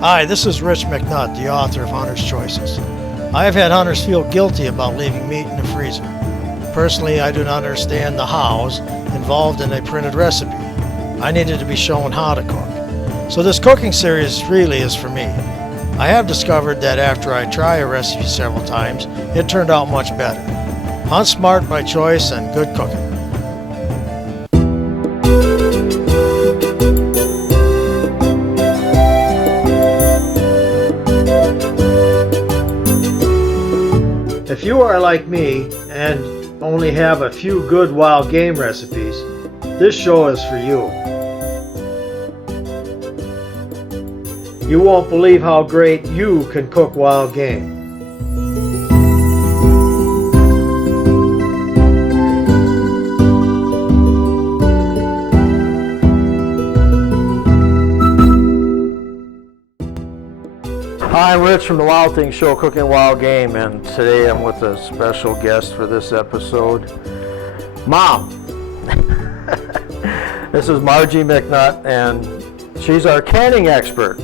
Hi, this is Rich McNutt, the author of Hunter's Choices. I have had hunters feel guilty about leaving meat in the freezer. Personally, I do not understand the hows involved in a printed recipe. I needed to be shown how to cook. So this cooking series really is for me. I have discovered that after I try a recipe several times, it turned out much better. Hunt smart by choice and good cooking. If you are like me and only have a few good wild game recipes, this show is for you. You won't believe how great you can cook wild game. Hi, I'm Rich from the Wild Things Show, Cooking Wild Game, and today I'm with a special guest for this episode, Mom. This is Margie McNutt, and she's our canning expert.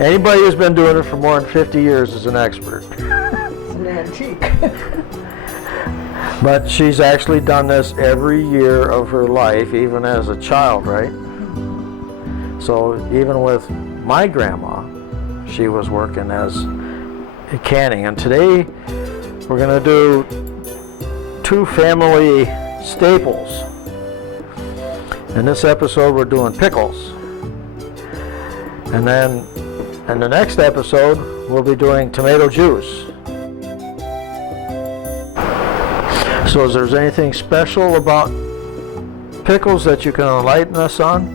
Anybody who's been doing it for more than 50 years is an expert. It's an antique. But she's actually done this every year of her life, even as a child, right? So even with my grandma, she was working as a canning. And today we're going to do two family staples. In this episode we're doing pickles. And then in the next episode we'll be doing tomato juice. So is there anything special about pickles that you can enlighten us on?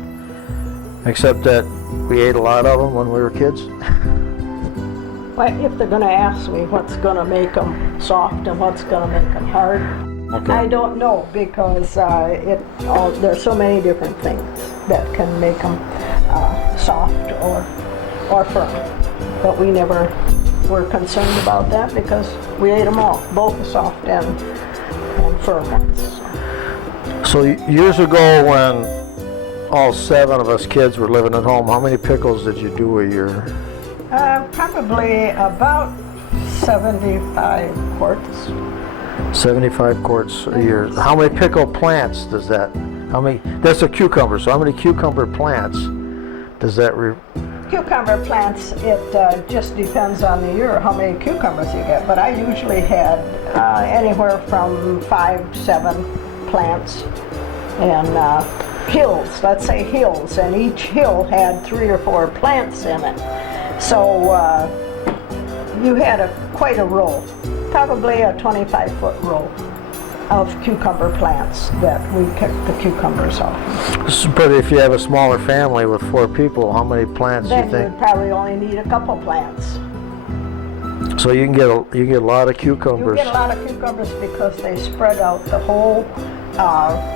Except that we ate a lot of them when we were kids. Well, if they're going to ask me what's going to make them soft and what's going to make them hard, Okay. I don't know, because there's so many different things that can make them soft or firm. But we never were concerned about that because we ate them all, both the soft and firm ones. So years ago when all 7 of us kids were living at home, how many pickles did you do a year? Probably about 75 quarts. 75 quarts a year. How many pickle plants does that, that's a cucumber, so how many cucumber plants does that Cucumber plants, it just depends on the year how many cucumbers you get, but I usually had anywhere from 5, 7 plants, and hills, let's say hills, and each hill had 3 or 4 plants in it. So you had quite a row, probably a 25-foot row of cucumber plants that we picked the cucumbers off. But if you have a smaller family with 4 people, how many plants do you think? Then you'd probably only need a couple plants. So you get a lot of cucumbers. You get a lot of cucumbers because they spread out the whole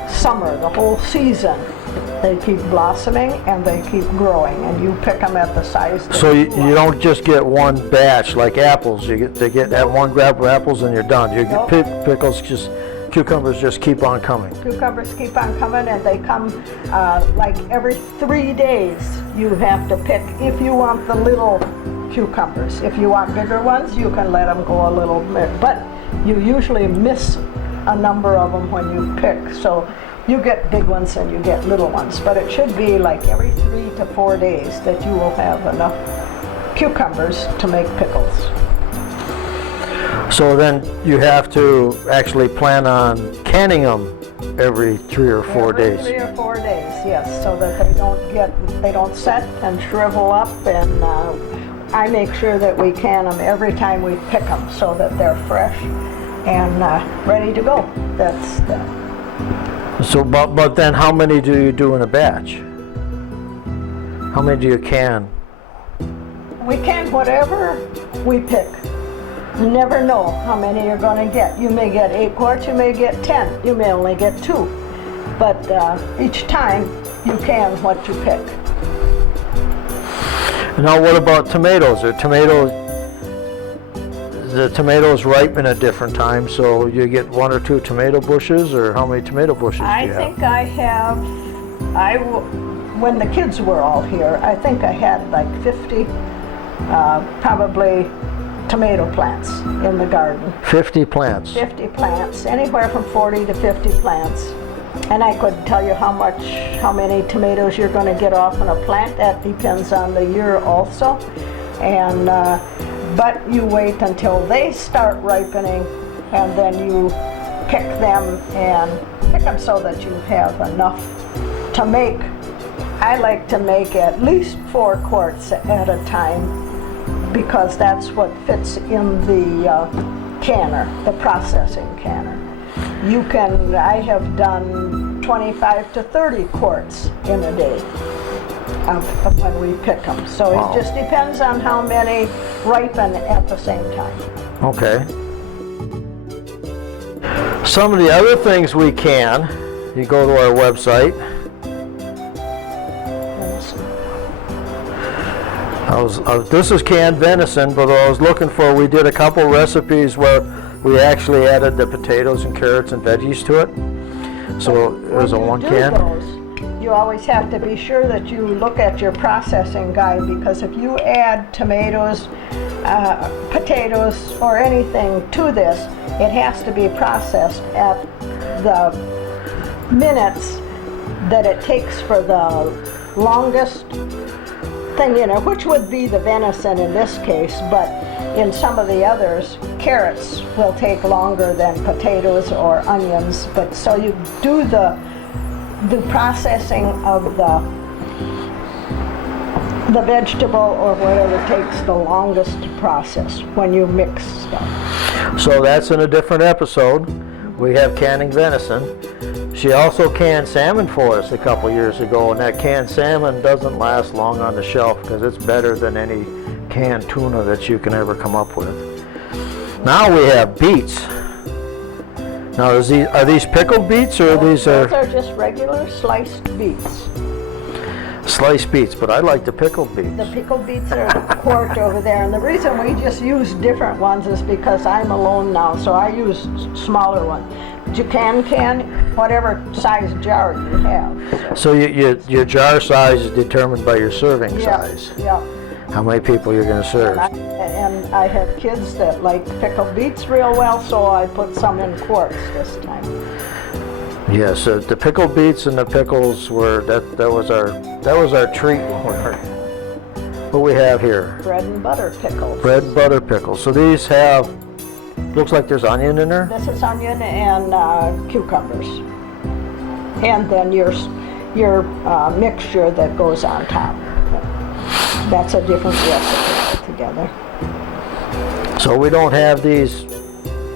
summer, the whole season. They keep blossoming and they keep growing, and you pick them at the size. So you don't just get one batch like apples. You get that one grab of apples and you're done. You Nope. get pickles, cucumbers just keep on coming. Cucumbers keep on coming, and they come like every 3 days. You have to pick if you want the little cucumbers. If you want bigger ones, you can let them go a little bit, but you usually miss a number of them when you pick. So you get big ones and you get little ones, but it should be like every 3 to 4 days that you will have enough cucumbers to make pickles. So then you have to actually plan on canning them every 3 or 4 days. 3 or 4 days, yes, so that they don't set and shrivel up, and I make sure that we can them every time we pick them so that they're fresh and ready to go. That's the. So, but then how many do you do in a batch? How many do you can? We can whatever we pick. You never know how many you're going to get. You may get 8 quarts, you may get 10, you may only get 2. But each time you can what you pick. Now what about tomatoes? The tomatoes ripen at different times, so you get 1 or 2 tomato bushes, or how many tomato bushes do you have? I think I have, when the kids were all here, I think I had like 50, probably tomato plants in the garden. 50 plants. 50 plants, anywhere from 40 to 50 plants. And I could tell you how many tomatoes you're going to get off on a plant. That depends on the year also. And but you wait until they start ripening, and then you pick them so that you have enough to make. I like to make at least 4 quarts at a time, because that's what fits in the canner, the processing canner. I have done 25 to 30 quarts in a day of when we pick them. So wow. It just depends on how many ripen at the same time. Okay. Some of the other things we can, you go to our website. This is canned venison, but I was looking for, we did a couple recipes where we actually added the potatoes and carrots and veggies to it. So it was a one can. You always have to be sure that you look at your processing guide, because if you add tomatoes, potatoes, or anything to this, it has to be processed at the minutes that it takes for the longest thing, which would be the venison in this case, but in some of the others, carrots will take longer than potatoes or onions. But so you do the processing of the vegetable or whatever takes the longest to process when you mix stuff. So that's in a different episode. We have canning venison. She also canned salmon for us a couple years ago, and that canned salmon doesn't last long on the shelf because it's better than any canned tuna that you can ever come up with. Now we have beets. Now are these pickled beets, or those are just regular sliced beets? Sliced beets, but I like the pickled beets. The pickled beets are a quart over there, and the reason we just use different ones is because I'm alone now, so I use smaller ones. You can whatever size jar you have. So your jar size is determined by your serving size. Yeah. How many people you're going to serve. And I have kids that like pickled beets real well, so I put some in quarts this time. Yes, so the pickled beets and the pickles were that was our treat. What we have here? Bread and butter pickles. Bread and butter pickles. So these have, looks like there's onion in there. This is onion and cucumbers, and then your mixture that goes on top. That's a different recipe altogether. So we don't have these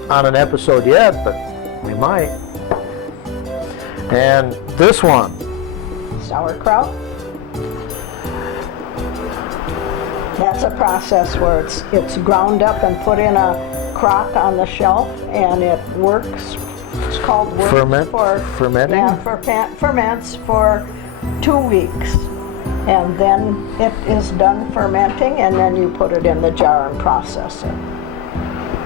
on an episode yet, but we might. And this one. Sauerkraut. That's a process where it's ground up and put in a crock on the shelf, and it works. It's called works fermenting? Yeah, ferments for 2 weeks. And then it is done fermenting, and then you put it in the jar and process it.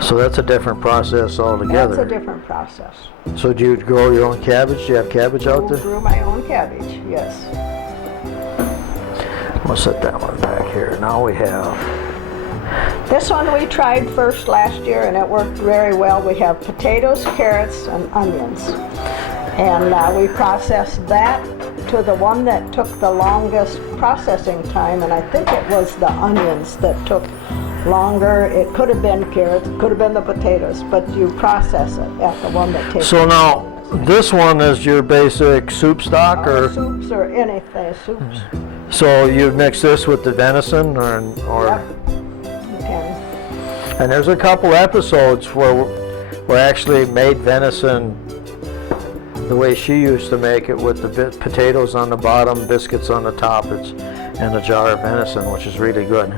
So that's a different process altogether. That's a different process. So do you grow your own cabbage? Do you have cabbage out there? I grew my own cabbage, yes. We'll set that one back here. Now we have... This one we tried first last year, and it worked very well. We have potatoes, carrots, and onions. And we processed that to the one that took the longest processing time, and I think it was the onions that took longer. It could have been carrots, it could have been the potatoes, but you process it at the one that takes. So now, this one is your basic soup stock, or soups or anything, soups. So you mix this with the venison, or Yep. You can. And there's a couple episodes where we actually made venison the way she used to make it, with the potatoes on the bottom, biscuits on the top, and a jar of venison, which is really good.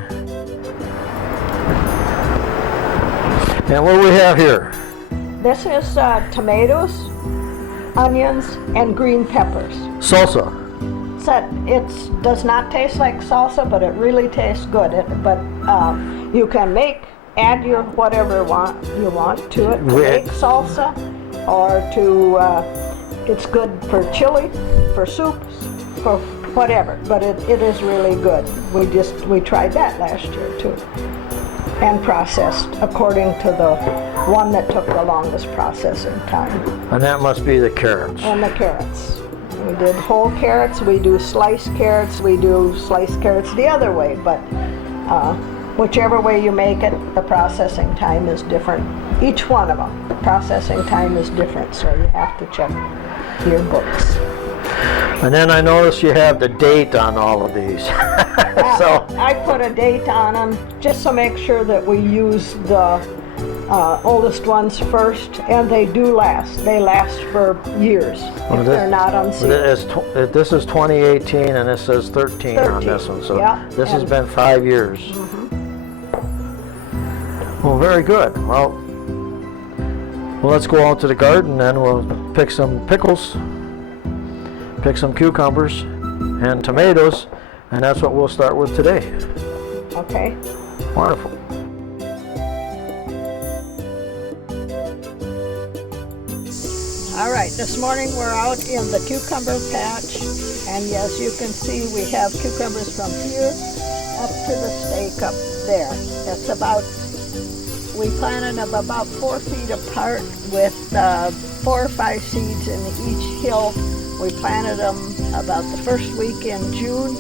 And what do we have here? This is tomatoes, onions, and green peppers. Salsa. It does not taste like salsa, but it really tastes good. You can add your whatever you want to it, to make salsa, or to, it's good for chili, for soups, for whatever, but it is really good. We tried that last year too, and processed according to the one that took the longest processing time. And that must be the carrots. And the carrots. We did whole carrots, we do sliced carrots, we do sliced carrots the other way, but whichever way you make it, the processing time is different. Each one of them, the processing time is different, so you have to check your books. And then I notice you have the date on all of these. So I put a date on them just to make sure that we use the oldest ones first, and they do last. They last for years if they're not unsealed. This is 2018 and this says 13 on this one, so yeah, this has been 5 years. Well, very good. Well, let's go out to the garden then. We'll pick some pickles, pick some cucumbers and tomatoes, and that's what we'll start with today. Okay. Wonderful. All right, this morning we're out in the cucumber patch, and as you can see, we have cucumbers from here up to the stake up there. It's about, we planted them about 4 feet apart with 4 or 5 seeds in each hill. We planted them about the first week in June,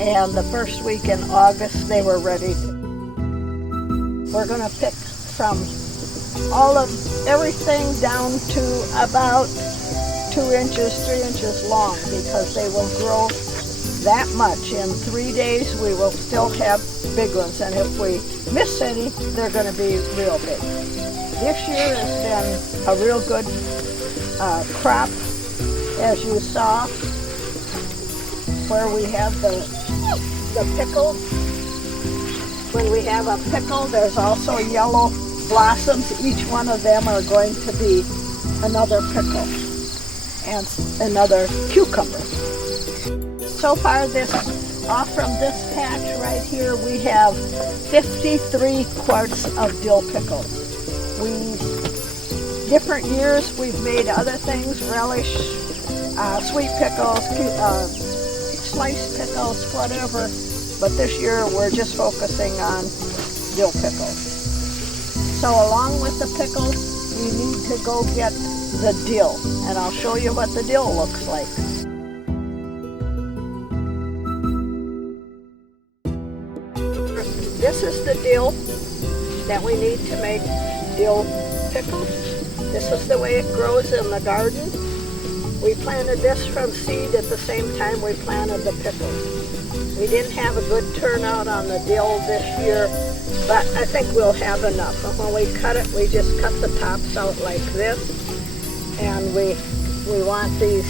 and the first week in August they were ready. We're going to pick from all of everything down to about 2 inches, 3 inches long, because they will grow that much. In 3 days we will still have big ones, and if we miss any, they're going to be real big. This year has been a real good crop, as you saw, where we have the pickle. When we have a pickle, there's also yellow blossoms. Each one of them are going to be another pickle and another cucumber. So far off from this patch right here, we have 53 quarts of dill pickles. Different years we've made other things, relish, sweet pickles, sliced pickles, whatever, but this year we're just focusing on dill pickles. So along with the pickles, we need to go get the dill, and I'll show you what the dill looks like. This is the dill that we need to make dill pickles. This is the way it grows in the garden. We planted this from seed at the same time we planted the pickles. We didn't have a good turnout on the dill this year, but I think we'll have enough. And when we cut it, we just cut the tops out like this, and we want these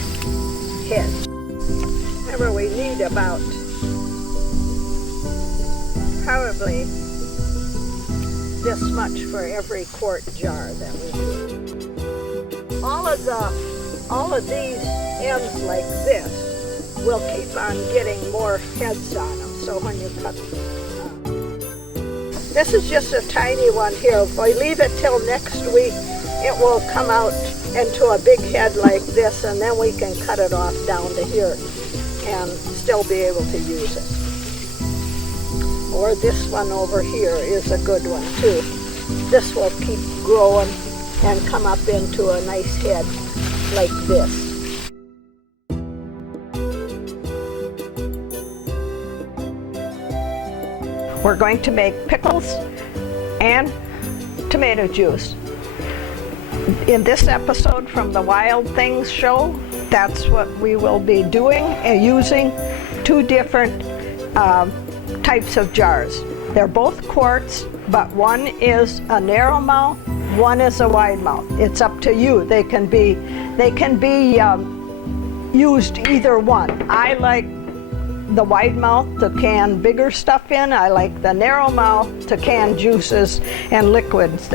heads. Remember, we need about probably this much for every quart jar that we do. All of these ends like this will keep on getting more heads on them. So when you cut, this is just a tiny one here. If we leave it till next week, it will come out into a big head like this, and then we can cut it off down to here and still be able to use it. Or this one over here is a good one too. This will keep growing and come up into a nice head like this. We're going to make pickles and tomato juice. In this episode from the Wild Things show, that's what we will be doing, and using 2 different types of jars. They're both quarts, but one is a narrow mouth, one is a wide mouth. It's up to you. They can be used either one. I like the wide mouth to can bigger stuff in. I like the narrow mouth to can juices and liquids.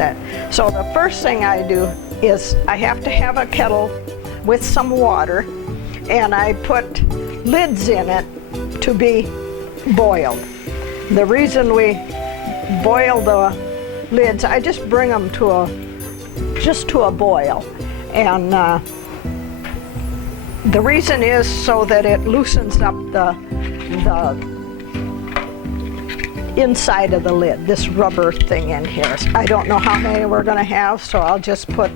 So the first thing I do is I have to have a kettle with some water, and I put lids in it to be boiled. The reason we boil the lids, I just bring them to a boil, and The reason is so that it loosens up the inside of the lid, this rubber thing in here. I don't know how many we're going to have, so I'll just put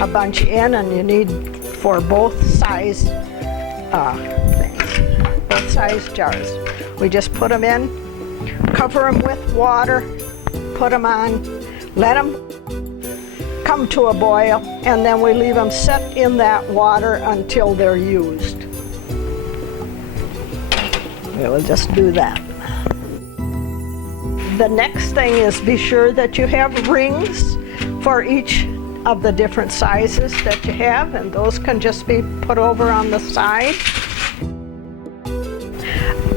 a bunch in, and you need for both size things, both size jars. We just put them in, cover them with water, put them on, let them come to a boil, and then we leave them set in that water until they're used. We'll just do that. The next thing is be sure that you have rings for each of the different sizes that you have, and those can just be put over on the side.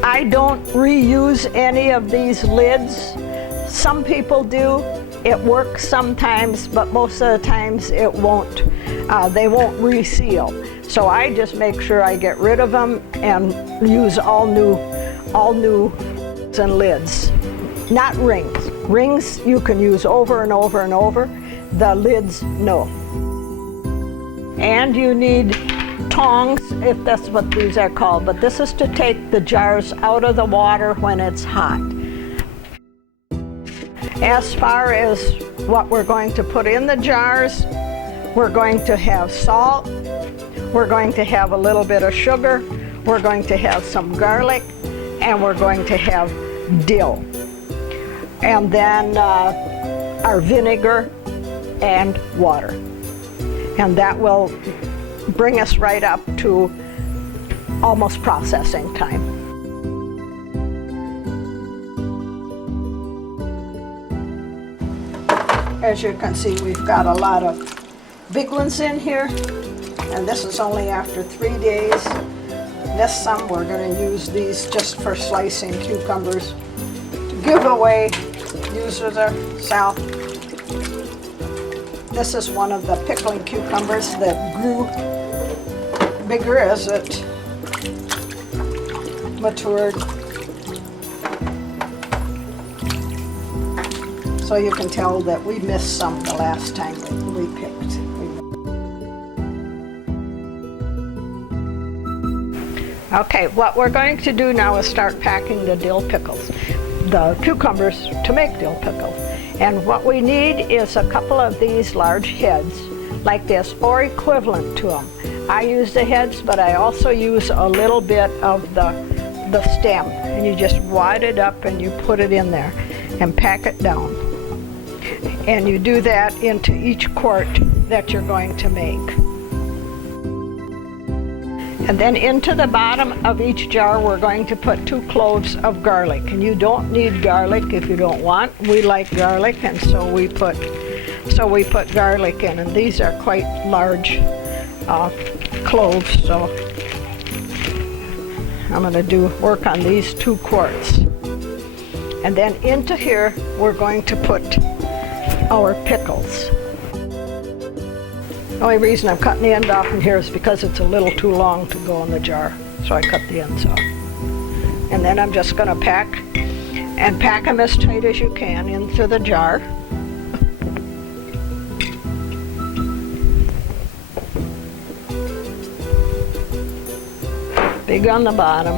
I don't reuse any of these lids. Some people do. It works sometimes, but most of the times it won't. They won't reseal. So I just make sure I get rid of them and use all new and lids. Not rings. Rings you can use over and over and over. The lids, no. And you need tongs, if that's what these are called, but this is to take the jars out of the water when it's hot. As far as what we're going to put in the jars, we're going to have salt, we're going to have a little bit of sugar, we're going to have some garlic, and we're going to have dill. And then our vinegar and water. And that will bring us right up to almost processing time. As you can see, we've got a lot of big ones in here, and this is only after 3 days. This summer we're going to use these just for slicing cucumbers to give away. Use it yourself. This is one of the pickling cucumbers that grew bigger as it matured. So you can tell that we missed some the last time that we picked. Okay, what we're going to do now is start packing the dill pickles, the cucumbers to make dill pickles. And what we need is a couple of these large heads like this, or equivalent to them. I use the heads, but I also use a little bit of the stem. And you just wad it up and you put it in there and pack it down. And you do that into each quart that you're going to make. And then into the bottom of each jar, we're going to put 2 cloves of garlic. And you don't need garlic if you don't want. We like garlic, and so we put garlic in. And these are quite large cloves, so I'm going to work on these 2 quarts. And then into here, we're going to put our pickles. The only reason I'm cutting the end off in here is because it's a little too long to go in the jar, so I cut the ends off. And then I'm just going to pack them as tight as you can into the jar. Big on the bottom,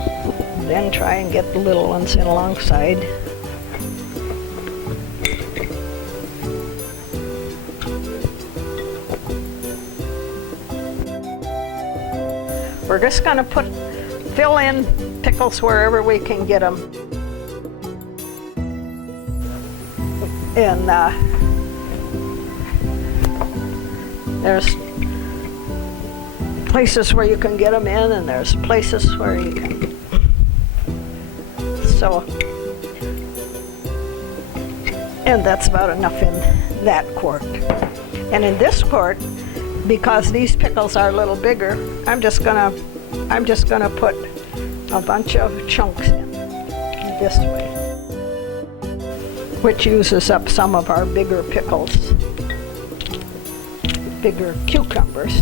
then try and get the little ones in alongside. We're just going to fill in pickles wherever we can get them. And there's places where you can get them in, and there's places where you can. So, and that's about enough in that quart. And in this quart, because these pickles are a little bigger, I'm just gonna put a bunch of chunks in this way, which uses up some of our bigger pickles, bigger cucumbers.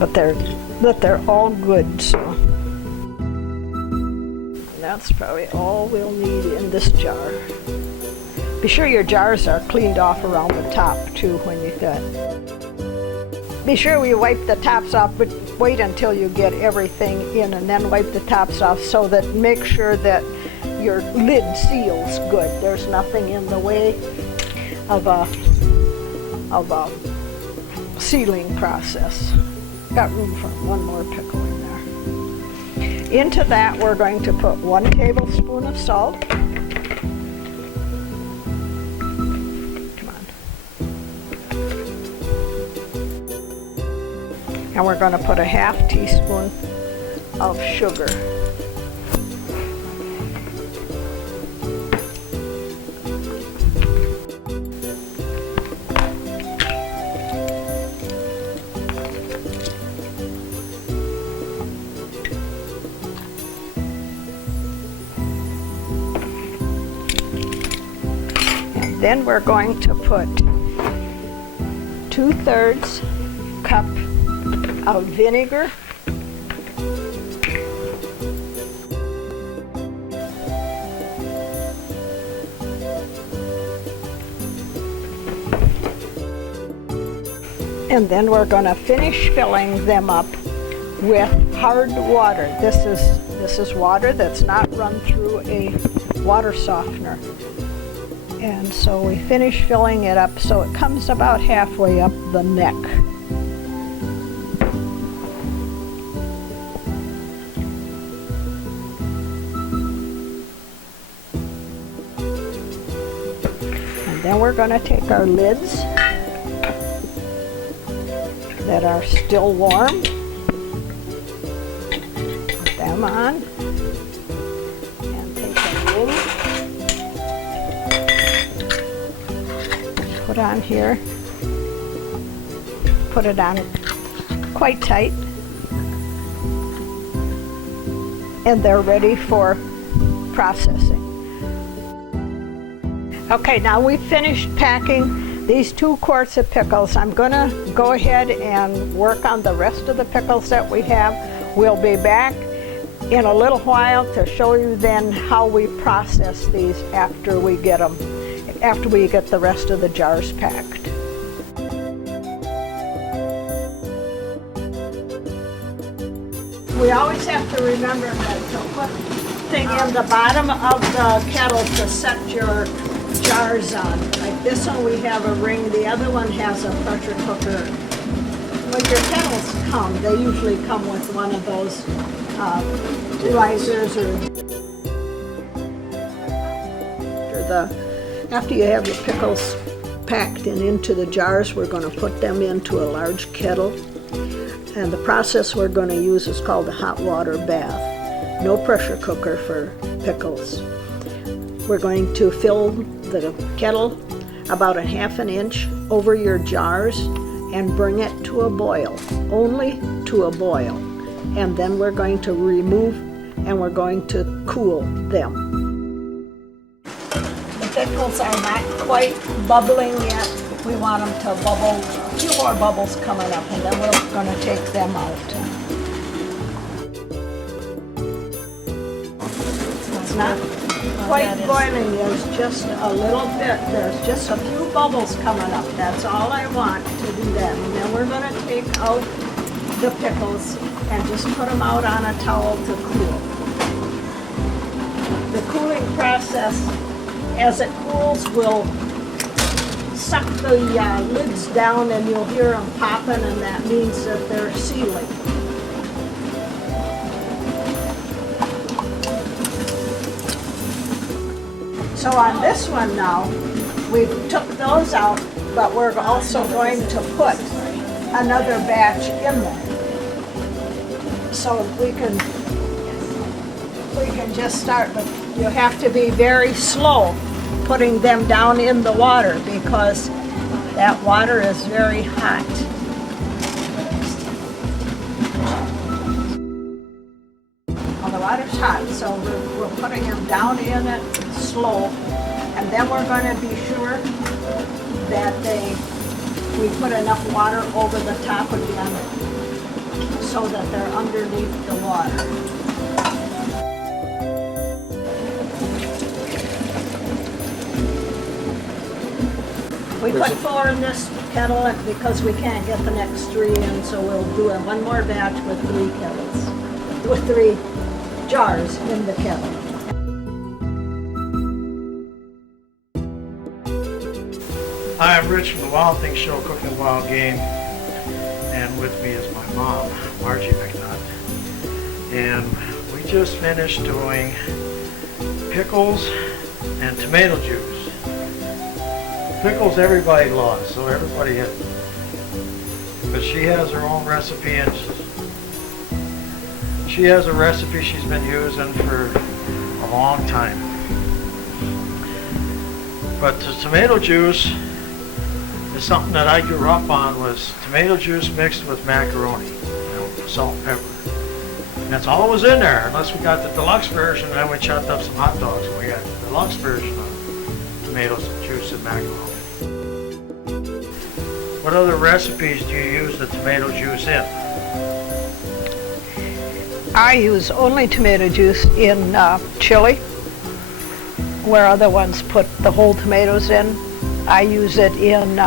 But they're all good, so that's probably all we'll need in this jar. Be sure your jars are cleaned off around the top too when you got. Be sure you wipe the tops off, but wait until you get everything in and then wipe the tops off, so that make sure that your lid seals good. There's nothing in the way of a sealing process. Got room for one more pickle in there. Into that we're going to put 1 tablespoon of salt. And we're going to put a ½ teaspoon of sugar. And then we're going to put 2/3 cup of vinegar, and then we're going to finish filling them up with hard water. This is water that's not run through a water softener. And so we finish filling it up so it comes about halfway up the neck. Then we're going to take our lids that are still warm, put them on, and take a lid, put on here, put it on quite tight, and they're ready for processing. Okay, now we've finished packing these 2 quarts of pickles. I'm going to go ahead and work on the rest of the pickles that we have. We'll be back in a little while to show you then how we process these after we get the rest of the jars packed. We always have to remember that to put thing in the bottom of the kettle to set your jars on. Like this one we have a ring, the other one has a pressure cooker. When your kettles come, they usually come with one of those risers after you have your pickles packed and into the jars, we're going to put them into a large kettle. And the process we're going to use is called a hot water bath. No pressure cooker for pickles. We're going to fill the kettle about a ½ inch over your jars and bring it to a boil, only to a boil. And then we're going to remove and we're going to cool them. The pickles are not quite bubbling yet. We want them to bubble, a few more bubbles coming up, and then we're going to take them out. It's not quite boiling, there's just a little bit, there's just a few bubbles coming up. That's all I want to do that. And then we're going to take out the pickles and just put them out on a towel to cool. The cooling process, as it cools, will suck the lids down and you'll hear them popping, and that means that they're sealing. So on this one now, we took those out, but we're also going to put another batch in there. So we can just start, but you have to be very slow putting them down in the water because that water is very hot. Well, the water's hot, so we're putting them down in it slow, and then we're going to be sure that we put enough water over the top again so that they're underneath the water. We put 4 in this kettle because we can't get the next 3 in, so we'll do one more batch with 3 kettles, with 3 jars in the kettle. Hi, I'm Rich from the Wild Things Show, Cooking Wild Game, and with me is my mom, Margie McNutt, and we just finished doing pickles and tomato juice. Pickles everybody loves, so everybody has, but she has her own recipe, and she has a recipe she's been using for a long time. But the tomato juice is something that I grew up on, was tomato juice mixed with macaroni, salt and pepper. And that's all that was in there, unless we got the deluxe version, and then we chopped up some hot dogs, and we got the deluxe version of tomatoes and juice and macaroni. What other recipes do you use the tomato juice in? I use only tomato juice in chili, where other ones put the whole tomatoes in. I use it in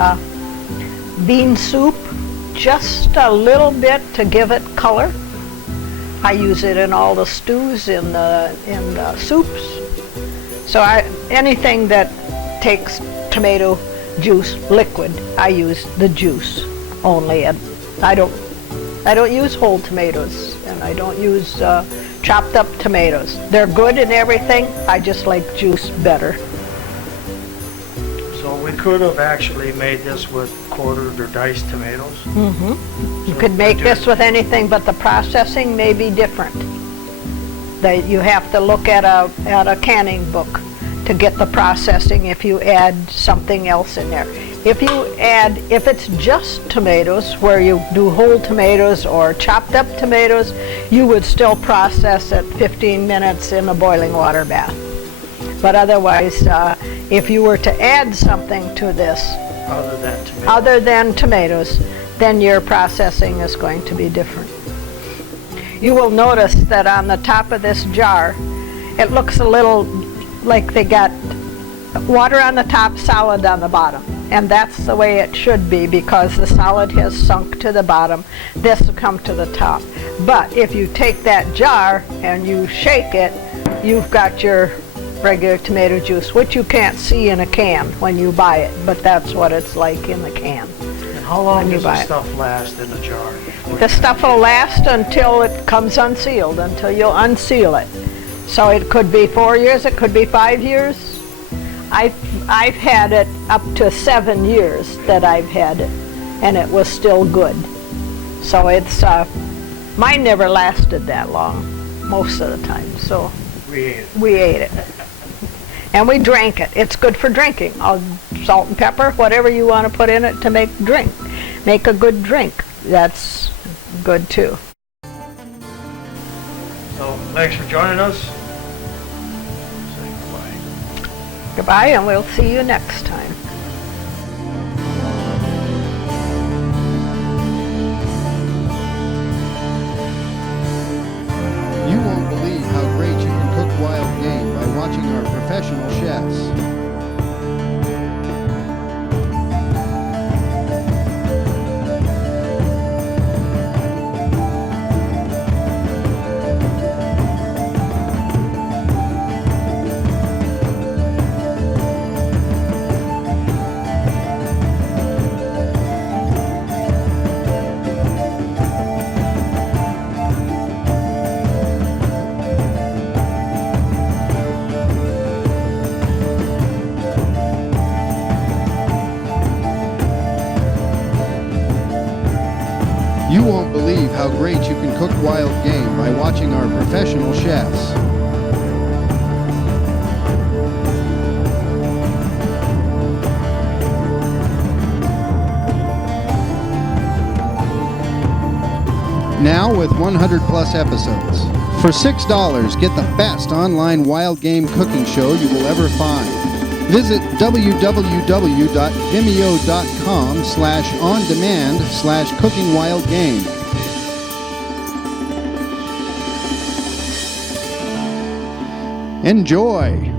bean soup, just a little bit to give it color. I use it in all the stews, in the soups. So anything that takes tomato juice liquid, I use the juice only, and I don't use whole tomatoes, and I don't use chopped up tomatoes. They're good and everything, I just like juice better. So we could have actually made this with quartered or diced tomatoes. Mm-hmm. You could make this with anything, but the processing may be different. You have to look at a canning book to get the processing if you add something else in there. If it's just tomatoes, where you do whole tomatoes or chopped up tomatoes, you would still process it 15 minutes in a boiling water bath. But otherwise, if you were to add something to this, other than tomatoes, then your processing is going to be different. You will notice that on the top of this jar, it looks a little like they got water on the top, solid on the bottom. And that's the way it should be, because the solid has sunk to the bottom. This will come to the top. But if you take that jar and you shake it, you've got your regular tomato juice, which you can't see in a can when you buy it, but that's what it's like in the can. And how long does the stuff last in the jar? The stuff will last until it comes unsealed, until you'll unseal it. So it could be 4 years, it could be 5 years. I've had it up to 7 years that I've had it, and it was still good. So it's mine never lasted that long most of the time. So we ate it. And we drank it. It's good for drinking. Salt and pepper, whatever you want to put in it to make a good drink. That's good too. So thanks for joining us. Say goodbye. Goodbye, and we'll see you next time. You won't believe how great you can cook wild game by watching our professional chefs. You won't believe how great you can cook wild game by watching our professional chefs. Now with 100 plus episodes. For $6, get the best online wild game cooking show you will ever find. Visit www.vimeo.com/on-demand/cookingwildgame. Enjoy!